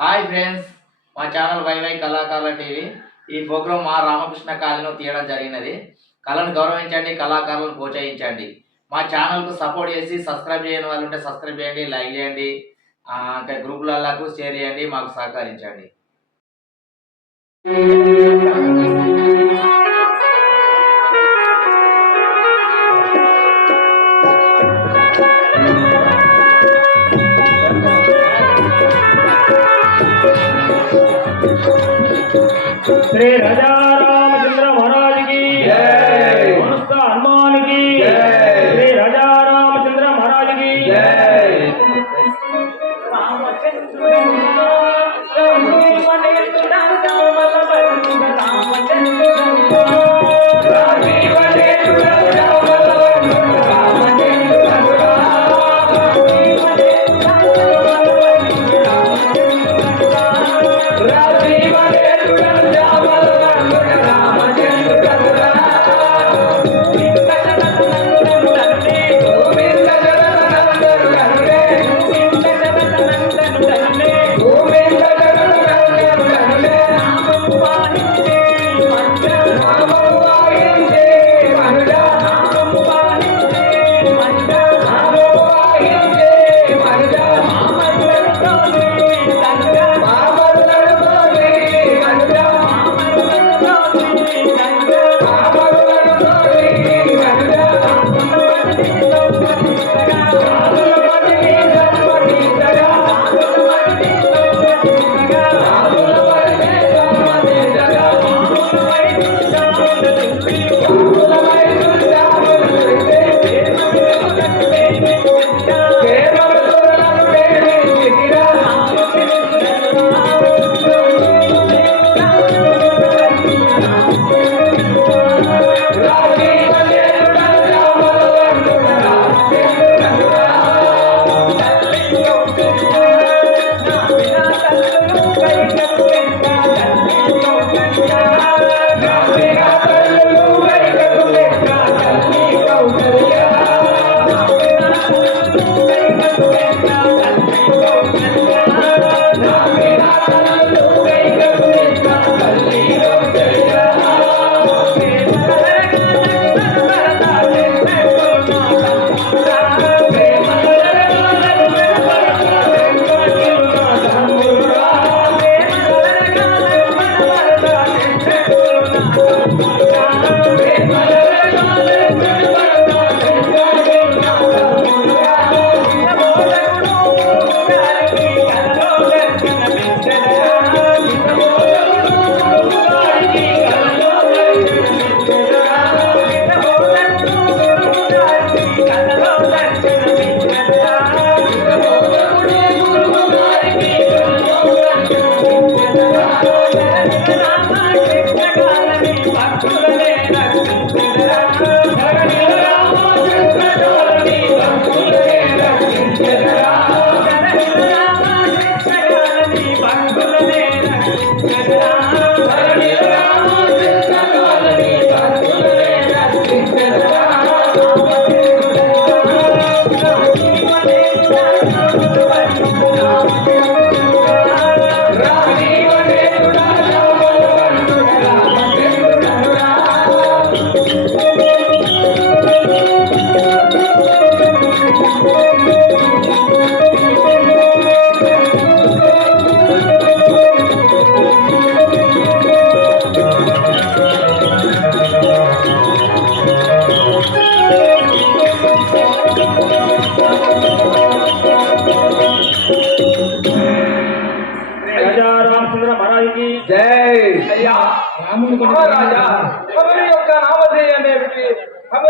Hi friends మా channel YY కళాకారుల TV. ఈ ప్రోగ్రాం మా రామకృష్ణ కాలనీలో తీయడం జరిగినది. కళను గౌరవించండి కళాకారులను ప్రోత్సహించండి. మా ఛానల్కు సపోర్ట్ చేసి సబ్స్క్రైబ్ చేయని వాళ్ళు ఉంటే సబ్స్క్రైబ్ చేయండి లైక్ చేయండి. ఇంకా గ్రూపులకు షేర్ చేయండి మాకు సహకరించండి. శ్రీ రాజా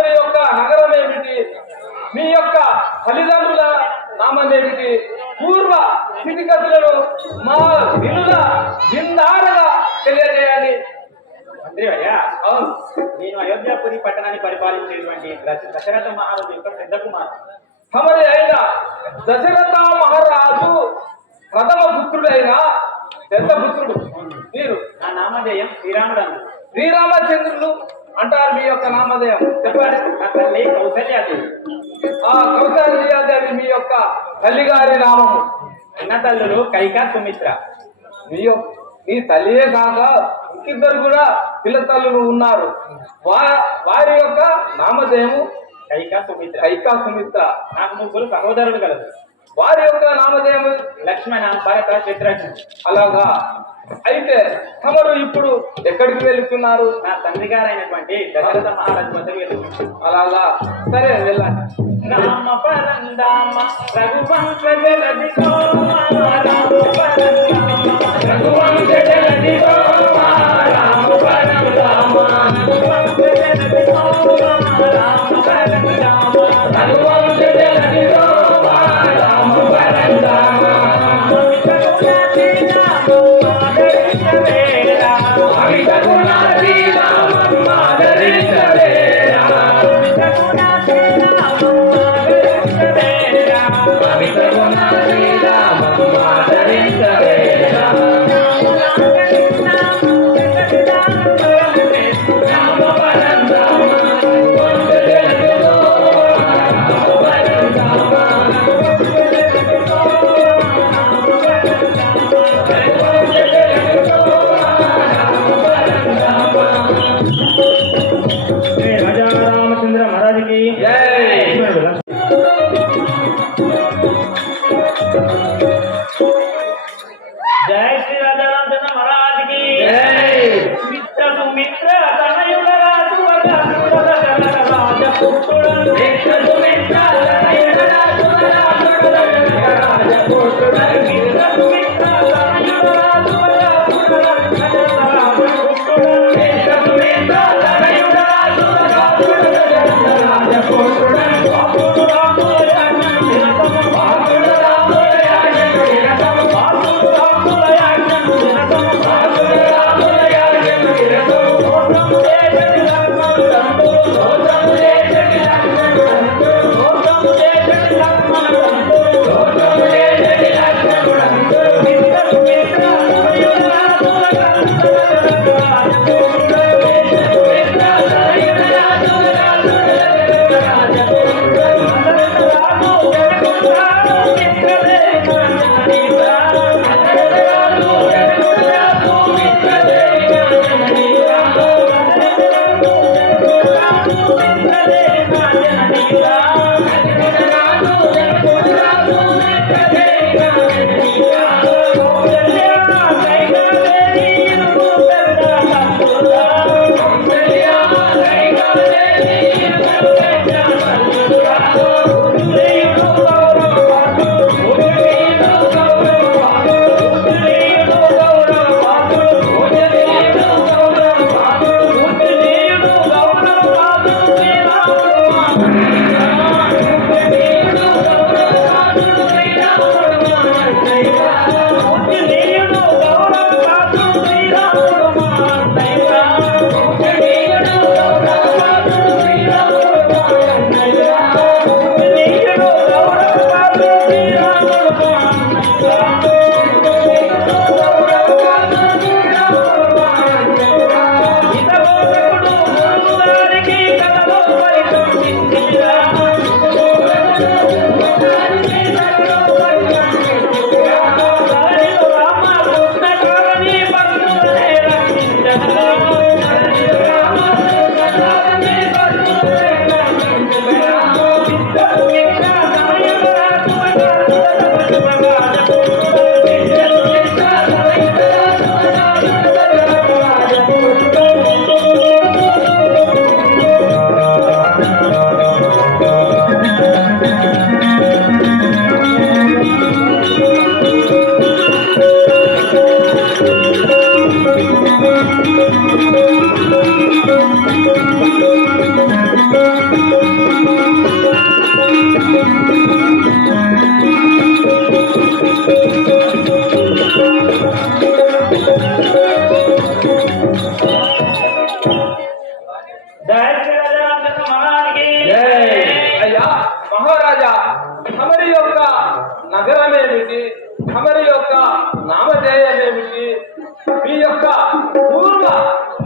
తమరి యొక్క నగరం ఏమిటి? మీ యొక్క తల్లిదండ్రుల నామం ఏమిటి? పూర్వ స్థితిగతులను మా వినుల విందాడగా తెలియజేయాలి. మంత్రివయ్యా అవును. నేను అయోధ్యాపురి పట్టణాన్ని పరిపాలించేటువంటి దశ- దశరథ మహారాజు యొక్క పెద్ద కుమారుడు తమరి అయిన దశరథ మహారాజు ప్రథమ పుత్రుడైన పెద్ద పుత్రుడు. మీరు నా నామధేయం శ్రీరాముడు అన్న శ్రీరామచంద్రులు అంటారు మీ యొక్క నామధేయం. చెప్పండి. తల్లి కౌసల్యాదేవి ఆ కౌశల్యాదేవి మీ యొక్క తల్లిగారి నామము. అన్న తల్లులు కైక సుమిత్ర. యొ- నీ తల్లియే కాక ఇంకిద్దరు కూడా పిల్ల తల్లులు ఉన్నారు. వా వారి యొక్క నామధేయము కైక సుమిత్ర. కైకా సుమిత్ర. నాకు ముగ్గురు సహోదరులు కలదు. వారి యొక్క నామధేయము లక్ష్మణ భరత శత్రుఘ్న అలాగా. అయితే తమరు ఇప్పుడు ఎక్కడికి వెళ్తున్నారు? నా తండ్రి గారైనటువంటి దశరథ మహారాజు వద్దకు వెళ్తున్నాను. అలాగా సరే వెళ్ళండి. రామ పరందామ రఘువంశ జలది రామ పరందామ రఘువంశ జలది రామ పరందామ రఘువంశ జలది రామ పరందామ రఘువంశ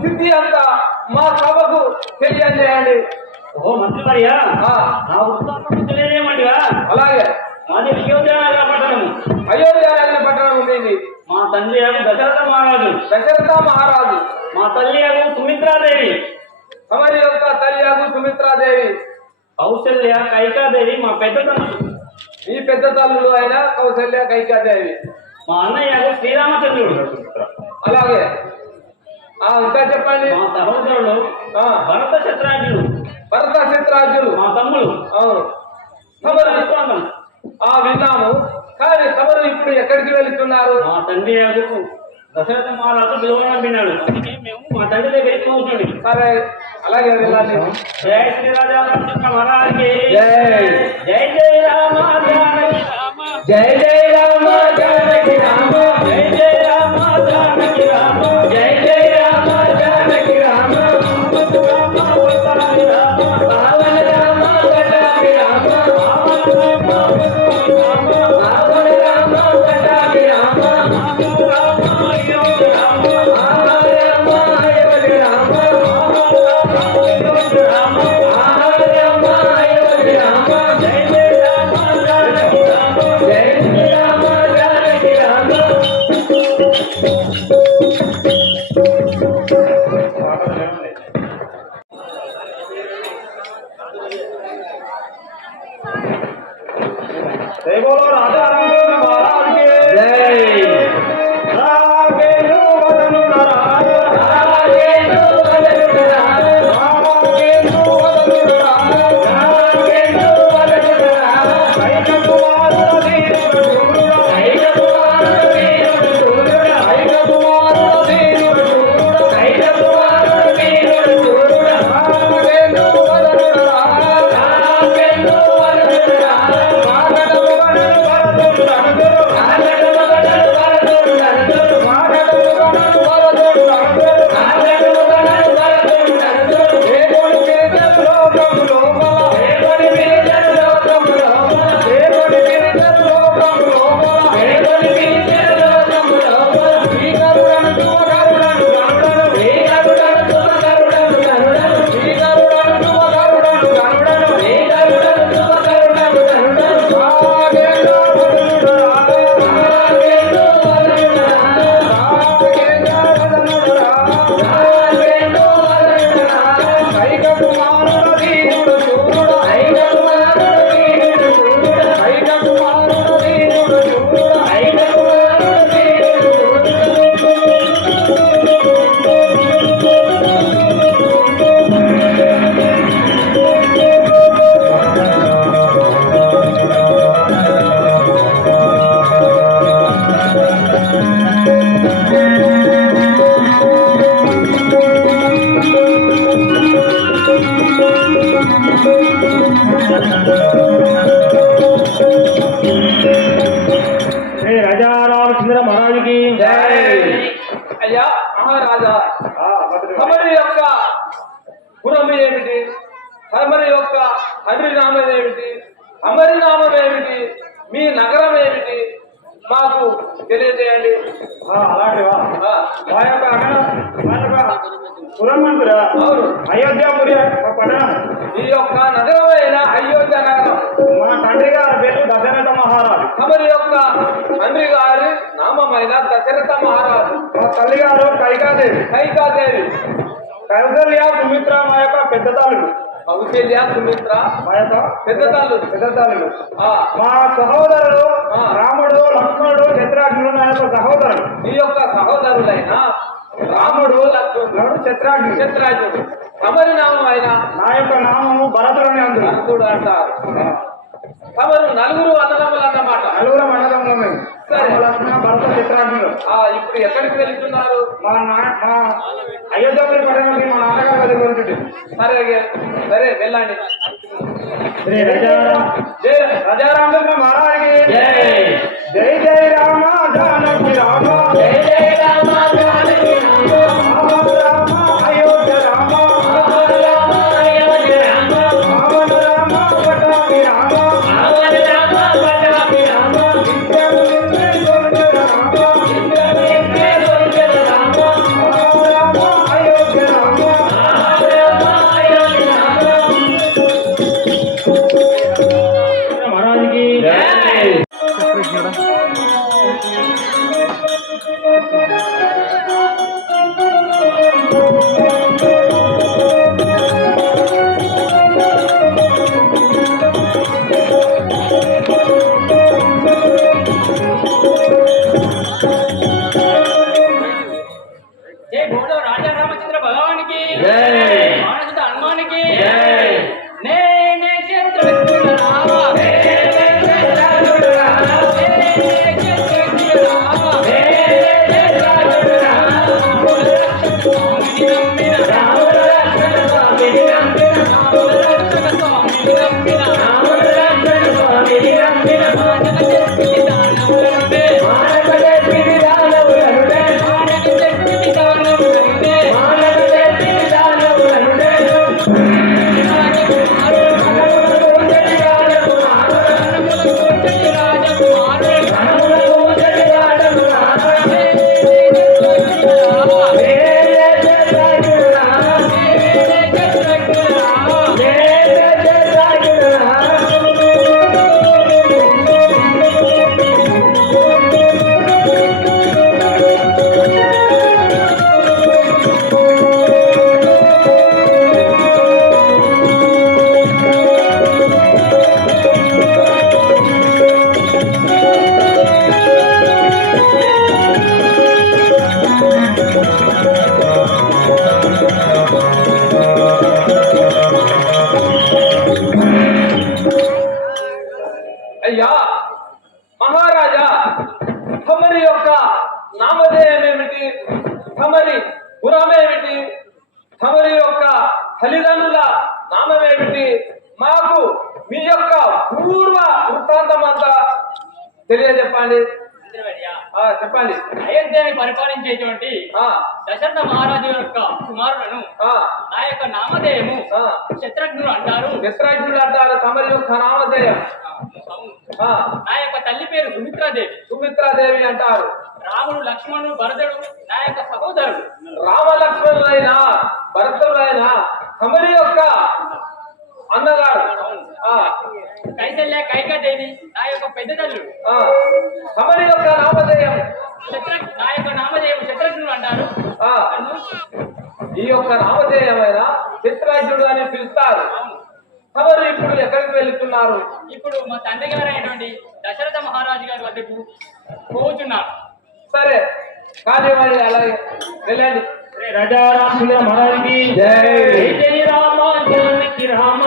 స్థితి అంతా మా సభకు తెలియజేయండి. ఓ మంత్రి మరియా నా వృత్తాంతం తెలియజేయమంటివా అలాగే. మాది విజయోద్యానగర పట్టణము. అయోధ్య నగర పట్టణం ఉండేది. మా తండ్రి ఏమో దశరథ మహారాజు. దశరథ మహారాజు. మా తల్లి ఏమో సుమిత్రాదేవి. తమరి యొక్క తల్లియాగు సుమిత్రాదేవి. కౌశల్య కైకాదేవి మా పెద్ద తండ్రి ఈ పెద్ద తల్లులు అయిన కౌశల్య కైకాదేవి. మా అన్నయ్య ఏమో శ్రీరామచంద్రుడు. అలాగే. ఇంకా చెప్పండి. మా సహోదరుడు ఆ, భరత శత్రాజుడు భరత చిత్రాజులు మా తమ్ముడు అవును. ఆ విన్నాము. కానీ తమరు ఇప్పుడు ఎక్కడికి వెళ్తున్నారు? మా తండ్రి ఏమో దశరథ మహారాజు పిలువడం విన్నాడు మేము మా తండ్రి దగ్గరికి పోతుంది సరే. అలాగే వెళ్ళాలి జై శ్రీ రాజా రామచంద్ర మహారాజుకి. జై. జై జై రామ జానకి రామ. జై జై రామ. మీ నగరం ఏమిటి? మాకు తెలియజేయండి. అలాంటివా? ఆ, మా యొక్క యొక్క పురమంతుర అవును. అయోధ్యాపురి పట్టణం ఈ యొక్క నగరమైన అయోధ్య నగరం. మా తండ్రి గారి పేరు దశరథ మహారాజు. తమరి యొక్క తండ్రి గారి నామమైన దశరథ మహారాజు. మా తల్లి గారు కైకాదేవి. కైకాదేవి. కౌసల్య సుమిత్ర మా యొక్క పెద్ద తల్లుడు కౌశల్య సుమిత్ర మా మా సహోదరుడు. రాముడు లక్ష్మణుడు చిత్రాగ్నుడు నా యొక్క సహోదరుడు. ఈ యొక్క సహోదరులైన రాముడు లక్ష్మణుడు రాముడు చిత్రాగ్నుడు తమరి నామం అయిన నా యొక్క నామము భరతుడని అందు భరతుడు అంటారు. తమరు నలుగురు అన్నదమ్ములు అన్నమాట. నలుగురు భరత ఆ ఇప్పుడు ఎక్కడికి వెళ్తున్నారు? మా నా మా అయోధ్యపురి పట్టణానికి మా సరే సరే వెళ్ళండి. శ్రీ రాజారాం. జై రాజారామచంద్ర మహారాజుకి. జై. జై జై రామ జానకి రామ. జై జై రామ దశరథ మహారాజు యొక్క కుమారులను ఆ. యొక్క నామధేయము శత్రుఘ్నులు అంటారు. శత్రుఘ్నులు అంటారు తమరి యొక్క నామధేయం. నా యొక్క తల్లి పేరు సుమిత్రాదేవి. సుమిత్రాదేవి అంటారు. రాముడు లక్ష్మణుడు భరతుడు నా యొక్క సహోదరుడు. రామ లక్ష్మణులైన అయినా తమరి యొక్క అన్నగారు కైశల్య కైకదేవి నా యొక్క పెద్ద తల్లు అమరి యొక్క నామధేయం. శత్ర నా యొక్క నామధేయం శత్రుఘ్నుడు అంటారు. ఈ యొక్క నామధేయమైన చిత్రాజ్యుడు అని పిలుస్తారు. తమరు ఇప్పుడు ఎక్కడికి వెళ్తున్నారు? ఇప్పుడు మా తండ్రి గారు దశరథ మహారాజు గారి వద్దకు పోతున్నారు సరే. కానీ మరి అలాగే వెళ్ళండి. రాజారాం మహారాజుకి. జయ జై రామ జై రామ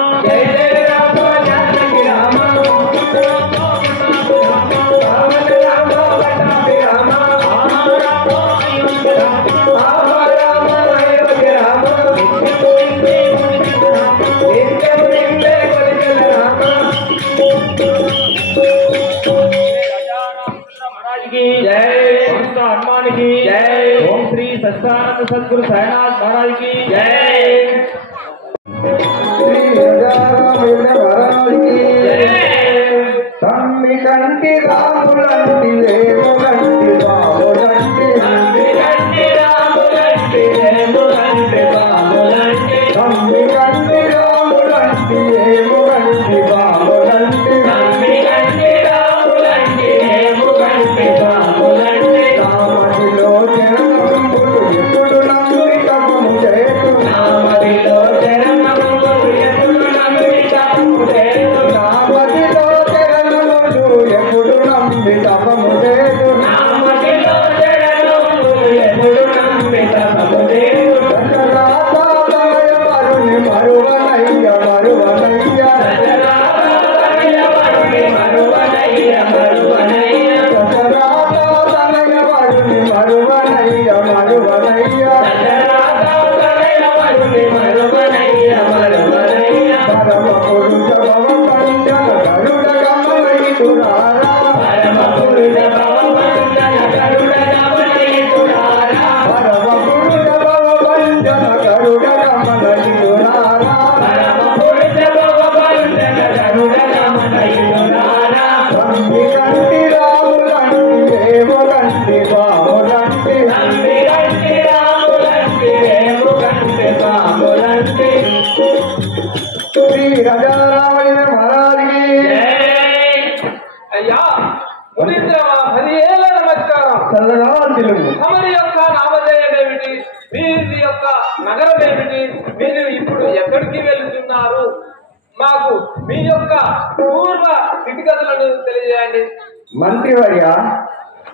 स्थान सदगुरु साईनाथ महाराज की जय।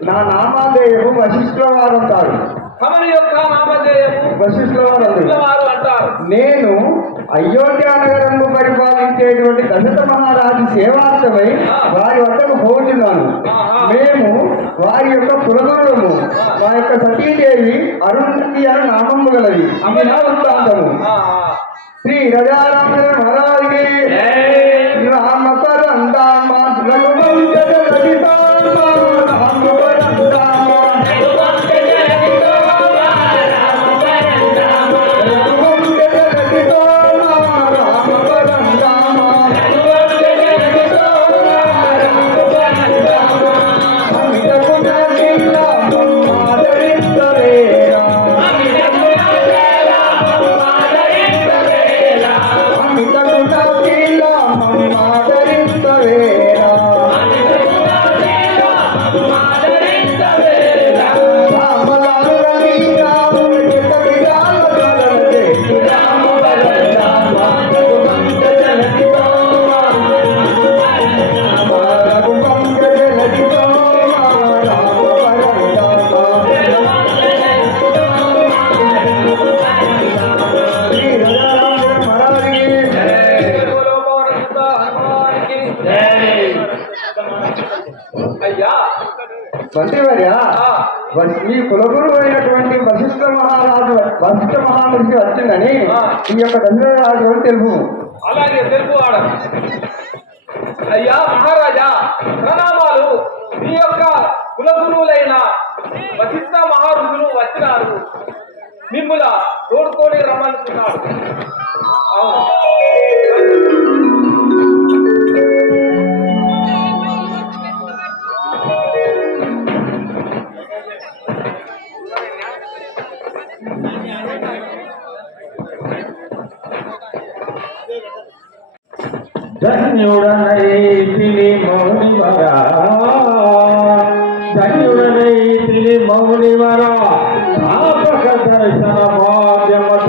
నా నామాధేయము వశిష్ఠుల వారు అంటారు కమల యొక్క నామధేయము వశిష్ఠుల అంటారు. నేను అయోధ్య నగరము పరిపాలించేటువంటి దశత మహారాజు సేవార్థమై వారి వద్దకు పోతున్నాను. మేము వారి యొక్క పురదూరము వారి యొక్క సతీదేవి అరుణి అని నామం గలది. ఆమె శ్రీ రజారామ మహారాజు రామ మంత్రివర్య మీ కులగురు అయినటువంటి వశిష్ఠ మహారాజు వశిష్ఠ మహాముడికి వచ్చిందని ఈ యొక్క తెలుపు అలాగే తెలుగు వాడ. అయ్యా మహారాజా ప్రణామాలు. మీ యొక్క కులగురువులైన వశిష్ఠ మహారుజులు వచ్చినారు. మిమ్ముల తోడుకొని రమ్మనుకున్నాడు. అవును ధన్యుడనైతిని మౌనివరా ధన్యుడనైతిని మౌనివరా తాపక దర్శన భాగ్యమతుకలు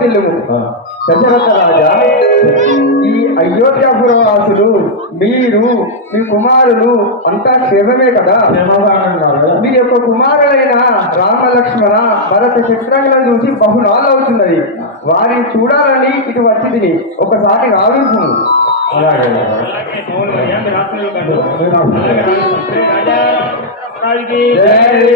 వర్తిల్లుము దశరథ రాజా ఈ అయోధ్యాపుర వాసులు మీరు మీ కుమారులు అంతా క్షేమమే కదా? మీ యొక్క కుమారులైన రామ లక్ష్మణ భరత చిత్రంగా చూసి బహునాలు అవుతున్నది వారిని చూడాలని ఇటు వచ్చి తిని ఒకసారి రావింపు అలాగే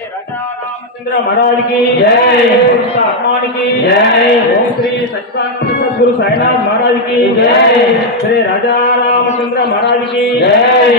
రామచంద్ర మహారాజుకి జై. హనుమానికి జై. ఓం శ్రీ సచ్చిదానంద సద్గురు సాయినాథ్ మహారాజుకి జై. శ్రీ రాజా రామచంద్ర మహారాజుకి జై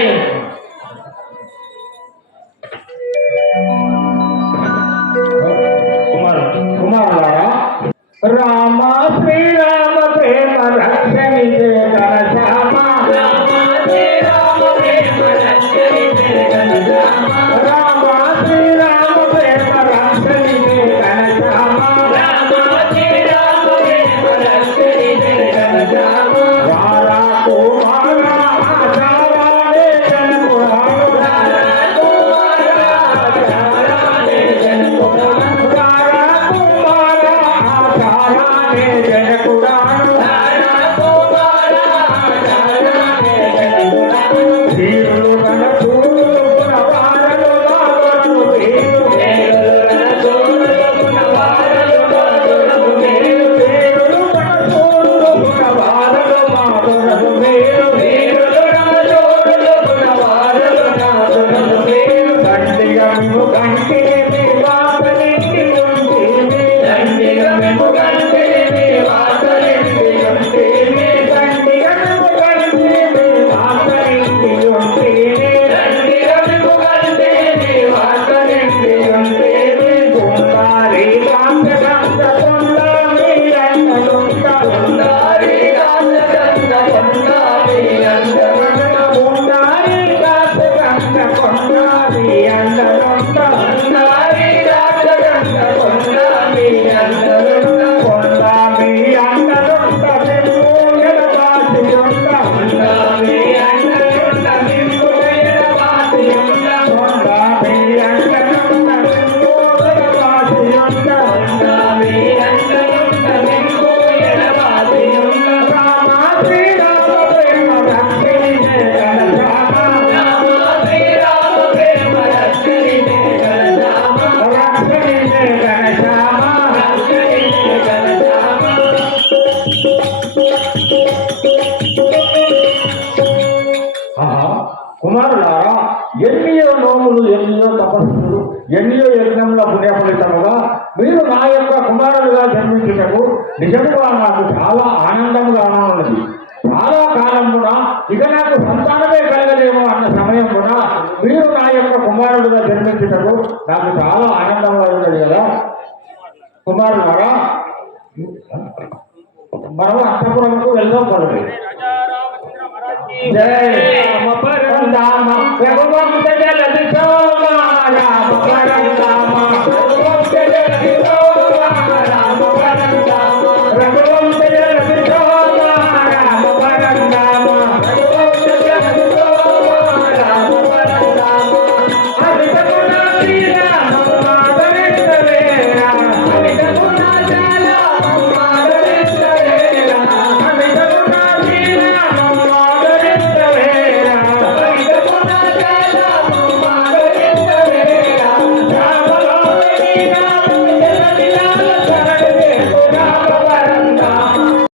వీడు నా యొక్క కుమారుడుగా జన్మించటకు నాకు చాలా ఆనందంగా ఉన్నది కదా. కుమారుడు మనము అంతపురంకు వెళ్దాం పడదు జయ